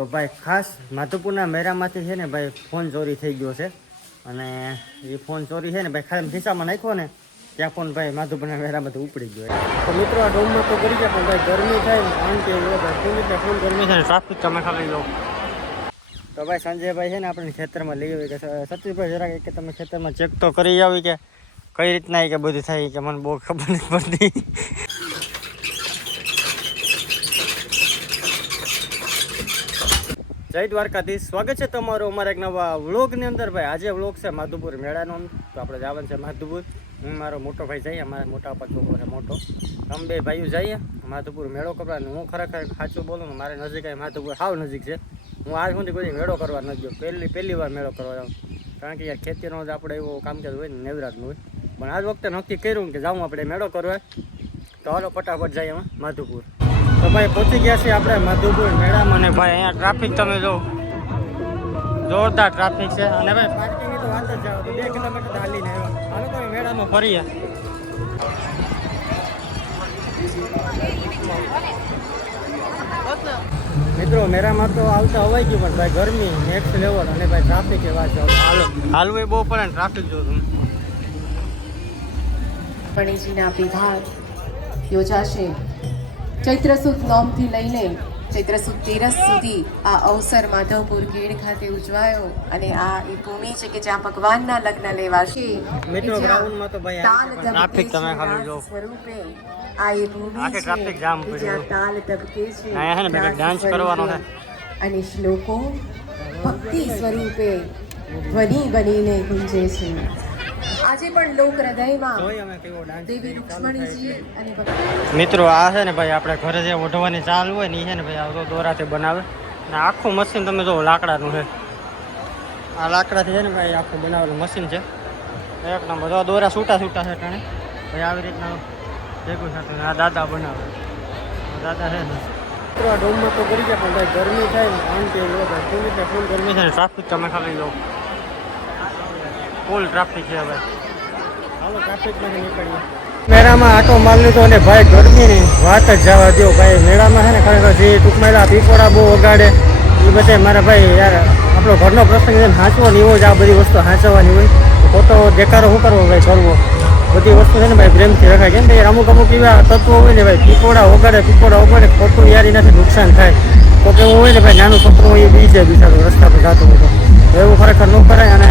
તો ભાઈ ખાસ માધુપુરના મેળામાંથી છે ને ભાઈ ફોન ચોરી થઈ ગયો છે અને એ ફોન ચોરી છે ને ભાઈ ખાલી ખિસ્સામાં નાખ્યો ને ત્યાં ફોન ભાઈ માધુપુરના મેળામાંથી ઉપડી ગયો. તો મિત્રો આ ડોમમાં તો કરી ગયા પણ ભાઈ ગરમી થાય ને કારણ કે ફૂલ ગરમી થાય ને ટ્રાફિક તમે ખાલી લો. તો ભાઈ સંજયભાઈ છે ને આપણે ખેતરમાં લઈ આવી કે સતીશભાઈ જરાક કે તમે ખેતરમાં ચેક તો કરી આવી કે કઈ રીતના કે બધું થાય કે મને બહુ ખબર નથી પડતી. જય દ્વારકાધીશ, સ્વાગત છે તમારું અમારા એક નવા વ્લોગની અંદર. ભાઈ આજે વ્લોગ છે માધુપુર મેળાનો, તો આપણે જવાનું છે માધુપુર. હું મારો મોટો ભાઈ જઈએ, અમારા મોટા પપ્પા છોકરો છે મોટો, અમે બે ભાઈઓ જઈએ માધુપુર મેળો કરવા. હું ખરેખર સાચું બોલું ને મારે નજીક આવી માધુપુર સાવ નજીક છે. હું આજ સુધી કોઈ મેળો કરવા નથી ગયો, પહેલી વાર મેળો કરવા જાઉં, કારણ કે યાર ખેતીનો જ આપણે એવો કામકાજ હોય ને નેવરાતનું હોય. પણ આજ વખતે નક્કી કર્યું કે જાઉં આપણે મેળો કરવા, તો હાલો ફટાફટ જઈએ એમાં માધુપુર. તો ભાઈ પહોંચી ગયા છીએ આપણે માધુપુર મેળામાં. અને ભાઈ અહીંયા ટ્રાફિક તમે જો જોરદાર ટ્રાફિક છે. અને ભાઈ પાર્કિંગની તો વાત જ જાઓ તો 2 કિલોમીટર ચાલીને આવ્યા. હાલો તો મેળામાં ફરીએ. મિત્રો મેળામાં તો આવતા હોવાય ગયું પણ ભાઈ ગરમી નેક્સ્ટ લેવલ અને ભાઈ ટ્રાફિક એ વાત હાલો હાલવું એ બહુ પડે ને ટ્રાફિક જો તમે. ગણેશજીના વિભાગ યોજાશે ચૈત્ર સુદ નોમથી લઈને ચૈત્ર સુદ 13 સુધી. આ અવસર માધવપુર ગીર ખાતે ઉજવાયો અને આ એ ભૂમિ છે કે જ્યાં ભગવાનના લગ્ન લેવાશે. મિત્રો ગ્રાઉન્ડમાં તો ભાઈ ટ્રાફિક તમે ખાલી જો સ્વરૂપે આ એ ભૂમિ આખે ટ્રાફિક જામ છે પડ્યો. જ્યાં તાલ તબકે છે અહીંયા છે ને ભાઈ ડાન્સ કરવાનો છે અને શ્લોકો ભક્તિ સ્વરૂપે ધ્વનિ બનીને ગુંજે છે. આજે પણ લોક હૃદયમાં દેવી રૂક્ષ્મણીજી અને મિત્રો આ છે ને ભાઈ આપણે ઘરે જે ઓઢવાની ચાલ હોય ને એ છે ને ભાઈ આ દોરાથી બનાવે ને આખું મશીન તમે જો લાકડાનું છે. આ લાકડાથી છે ને ભાઈ આખું બનાવેલું મશીન છે એક નંબર. બધા દોરા છૂટા છે ટાણે ભાઈ આવી રીતના ભેગું થતું. આ દાદા બનાવે દાદા છે ને મિત્રો આ ડોમમાં તો કરી ગયા પણ ભાઈ ગરમી થાય ને કારણ કે ફૂલ ગરમી છે ને ટ્રાફિક તમે ખાલી લો ફૂલ ટ્રાફિક છે ભાઈ. હાલો ટ્રાફિકમાંથી નીકળીએ. મેળામાં આટો માર લીધો અને ભાઈ ગરમીની વાત જ જવા દો. ભાઈ મેળામાં છે ને ખરેખર જે ટૂંકમાં પીપોડા બહુ વગાડે એ બધે મારા ભાઈ યાર આપણો ઘરનો પ્રસંગ છે હાંચવો નહીં હોય જ આ બધી વસ્તુ હાંચવાની હોય. ખોટો દેખાડો શું કરવો ભાઈ કરવો બધી વસ્તુ છે ને ભાઈ પ્રેમથી રખાય. કેમ કે અમુક એવા તત્વો હોય ને ભાઈ પીપોડા વગાડે ખોટું યાર એનાથી નુકસાન થાય. તો કે એવું હોય ને ભાઈ નાનું છોકરું એ બી જાય બિચારું રસ્તા પર જતું હોય તો એવું ખરેખર ન કરાય. અને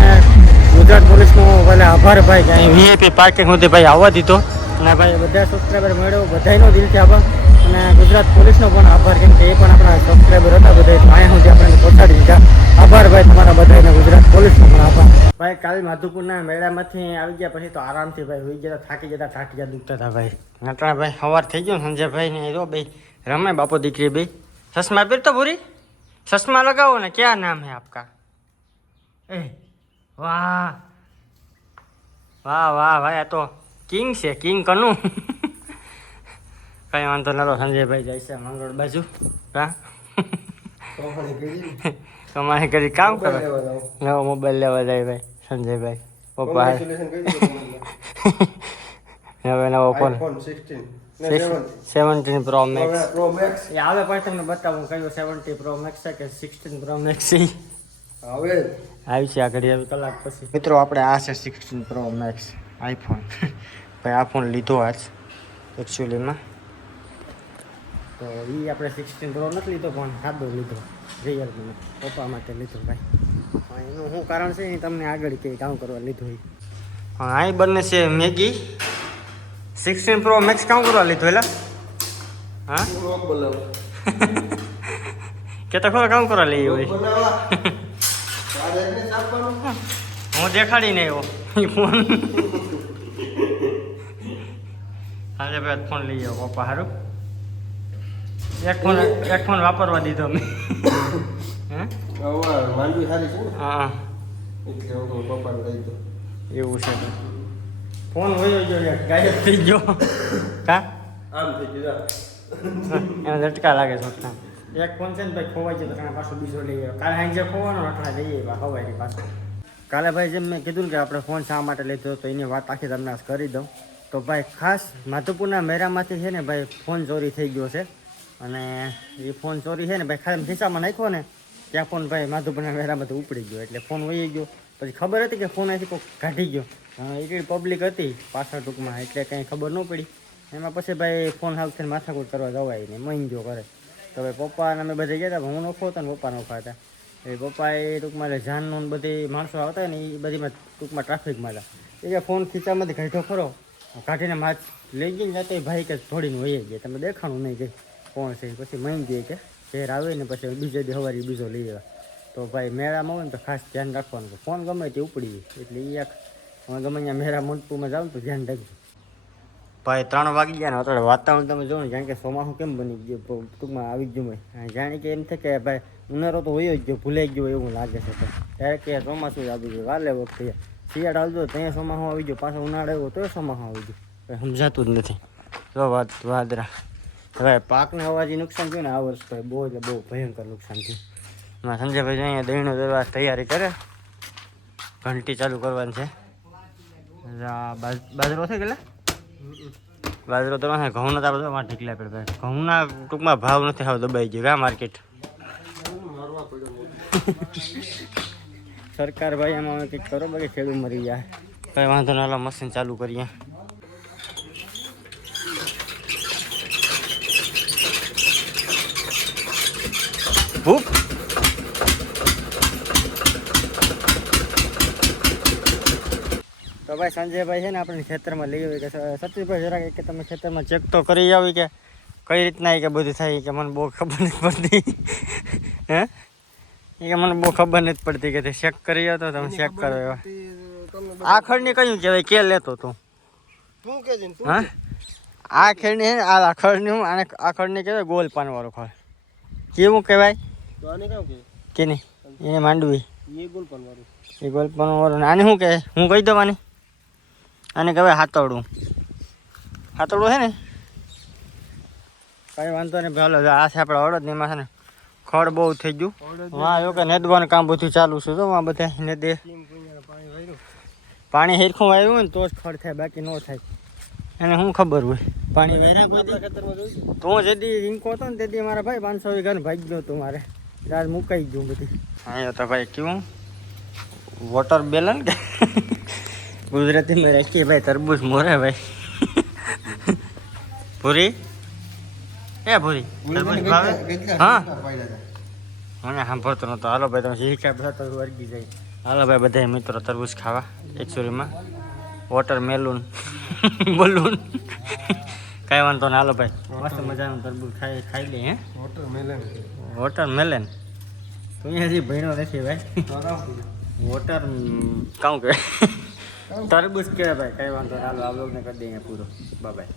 ગુજરાત પોલીસનો ભલે આભાર ભાઈ કે અહીં વીઆઈપી પાર્કિંગ સુધી ભાઈ આવવા દીધો. અને ભાઈ બધા સબસ્ક્રાઈબર મેળવ્યો બધાનો દિલથી આભાર. અને ગુજરાત પોલીસનો પણ આભાર કેમ કે એ પણ આપણા સબસ્ક્રાઈબર હતા બધા અહીંયા સુધી આપણે પહોંચાડી દીધા. આભાર ભાઈ તમારા બધાને ગુજરાત પોલીસનો પણ આભાર. ભાઈ કાલ માધુપુરના મેળામાંથી આવી ગયા પછી તો આરામથી ભાઈ હોઈ ગયા થાકી જતા ટાટિયા દુખતા હતા ભાઈ. નટણા ભાઈ સવાર થઈ ગયો સંજયભાઈ ને એ ભાઈ રમે બાપો દીકરી ભાઈ. ચશ્મા પહેર તો પૂરી ચશ્મા લગાવો ને ક્યાં નામ હે આપકા? એ વાહ વાહ વાહ ભાઈ આ તો કિંગ છે કિંગ કનું. કઈ વાંધો નતો. સંજયભાઈ જાય છે મંગળ બાજુ. હા તમારે કરી કામ કરો નવો મોબાઈલ લેવા જાય ભાઈ સંજયભાઈ પપ્પા. હવે નવો ફોન 17 પ્રો મેક્સ એ આવે પણ તમને બતાવું કયું 17 પ્રો મેક્સ છે કે 16 પ્રો મેક્સ છે હવે આવી છે આ ઘડી કલાક પછી. મિત્રો આપણે આ છે 16 પ્રો મેક્સ આઈફોન. ભાઈ આ ફોન લીધો આજ એકચ્યુઅલીમાં તો એ આપણે 16 પ્રો નથી લીધો પણ સાદો લીધો રિયલમી પપ્પા માટે લીધો ભાઈ. એનું શું કારણ છે એ તમને આગળ કે કામ કરવા લીધો એ. હા અહીં બંને છે મેગી 16 પ્રો મેક્સ કામ કરવા લીધો એટલે હા કે તો ખરો કામ કરવા લઈ હોય. હું દેખાડી નહીં આવ્યો ફોન. આજે ભાઈ ફોન લઈ આવ્યો પપ્પા સારું. એક ફોન વાપરવા દીધો મેં. હા એવું છે ફોન હોય ગયો ગાયબ થઈ ગયો. કા આમ થઈ ગયો એને ઝટકા લાગે છોકરા. એક ફોન છે ને ભાઈ ખોવાઈ ગયો તો પાછો બીજો લઈ આવ્યો. કાલે સાંજે ખોવાનો અઠવા જઈએ ખવાય પાછો. કાલે ભાઈ જેમ મેં કીધું ને કે આપણે ફોન શા માટે લીધો તો એની વાત આખી તમને કરી દઉં. તો ભાઈ ખાસ માધુપુરના મેળામાંથી છે ને ભાઈ ફોન ચોરી થઈ ગયો છે. અને એ ફોન ચોરી છે ને ભાઈ ખાલી ખિસ્સામાં નાખ્યો ને ત્યાં ફોન ભાઈ માધુપુરના મેળામાંથી ઉપડી ગયો એટલે ફોન વહી ગયો. પછી ખબર હતી કે ફોન અહીંથી કોઈ કાઢી ગયો. એટલી પબ્લિક હતી પાછળ ટૂંકમાં એટલે કંઈ ખબર ન પડી. એમાં પછી ભાઈ ફોન હાલથી માથાકૂટ કરવા જવાય ને મહીન ગયો કરે. તો ભાઈ પપ્પાને અમે બધા ગયા હતા, હું નોખો હતો ને પપ્પા નોખા હતા. એ પપ્પાએ ટૂંકમાં જાનનું બધી માણસો આવતા ને એ બધીમાં ટૂંકમાં ટ્રાફિકમાં હતા. એ ફોન ખીચામાંથી કાઢ્યો ખરો, કાઢીને માછ લઈ ગઈને જતો ભાઈ કે થોડીને વહી ગયા, તમે દેખાણું નહીં ગઈ કોણ છે. પછી મહીન ગઈ કે ઘેર આવે ને પછી બીજે દી સવારે બીજો લઈ આવ્યા. તો ભાઈ મેળામાં હોય ને તો ખાસ ધ્યાન રાખવાનું, ફોન ગમે તે ઉપડી જાય એટલે એ એક ગમે ત્યાં મેળા મોટપુરમાં જાવ તો ધ્યાન રાખજો. ભાઈ 3 વાગી ગયા ને અત્યારે વાતાવરણ તમે જો ને જાણે કે ચોમાસું કેમ બની ગયું ટૂંકમાં આવી ગયું હોય. જાણે કે એમ છે કે ભાઈ ઉનાળો તો હોય જ ગયો, ભૂલાઈ ગયો એવું લાગે છે. ત્યારે કે ચોમાસું જ આવી ગયું વાલે વખતે. શિયાળો આવજો ત્યાં ચોમાસું આવી ગયો, પાછો ઉનાળો આવ્યો તો ચોમાસું આવી ગયું, કંઈ સમજાતું જ નથી. જો વાદરા હવે પાકને અવાજ નુકસાન થયું ને આ વર્ષ ભાઈ બહુ એટલે બહુ ભયંકર નુકસાન થયું. એમાં સંજયભાઈ અહીંયા દહીંનો દરવા તૈયારી કરે, ઘંટી ચાલુ કરવાની છે. બાજરો છે કેટલા બાજરો તો ઘઉંના તો બધા ઢીકલા પડે. ઘઉંના ટૂંકમાં ભાવ નથી હવે દબાઈ ગયો કા માર્કેટ. સરકાર ભાઈ એમાં કંઈક કરો બાકી ખેડૂત મરી જાય. કંઈ વાંધો ના, મશીન ચાલુ કરીએ. ભૂપ તો ભાઈ સંજયભાઈ છે ને આપણે ખેતરમાં લઈ આવી કે સતીશભાઈ જરાક કે તમે ખેતરમાં ચેક તો કરી આવી કે કઈ રીતના કે બધું થાય કે મને બહુ ખબર નથી પડતી. હે એ કે મને બહુ ખબર નથી પડતી કે તે ચેક કરી આવ્યો તો તમે ચેક કરો. એવા આ ખડની કયું કહેવાય કે લેતો તું હા આ ખેડની છે ને આ ખડની હું આને આ ખડની કહેવાય ગોલ પાનવાળો ખડ. કેવું કહેવાય કે નહીં એને માંડવી એ ગોલ પાનવાળો. આને શું કહે હું કહી દઉં આને આને કહેવાય હાથોડું. હાથોડું છે ને કઈ વાંધો નહીં. ભાલો આ છે આપણે હળદ ને એમાં છે ને ખડ બહુ થઈ ગયું. હા એવું કે નેદવાનું કામ બધું ચાલુ છે. તો આ બધા નેદે પાણી હેરખું આવ્યું હોય ને તો જ ખડ થાય, બાકી ન થાય. એને શું ખબર હોય પાણી તો હું જેદી રીંકો હતો ને તેથી મારા ભાઈ 500 વીઘાનું ભાગી ગયો હતું મારે આજ મુકાઈ ગયું બધી. હા તો ભાઈ કેવું વોટર બેલન કે ગુજરાતીમાં રાખીએ ભાઈ તરબૂચ મોરે ભાઈ. પૂરી એ પૂરી તરબૂચ ભાવે હા મને સાંભળતો નતો. હાલો ભાઈ તમે શીખા બધા તો વર્ગી જાય. હાલો ભાઈ બધા મિત્રો તરબૂચ ખાવા એકચુરીમાં વોટર મેલુન બલૂન કાંઈ વાંધો ના. હાલો ભાઈ મસ્ત મજાનું તરબૂચ ખાઈ લે. હે વોટર મેલન તો અહીંયા હજી ભણ્યો નથી ભાઈ. વોટર કાઉં કહેવાય તરબૂચ કહેવાય ભાઈ. કાંઈ વાંધો ના. હાલો આ બ્લોગને કરી દઈએ પૂરો. બાય.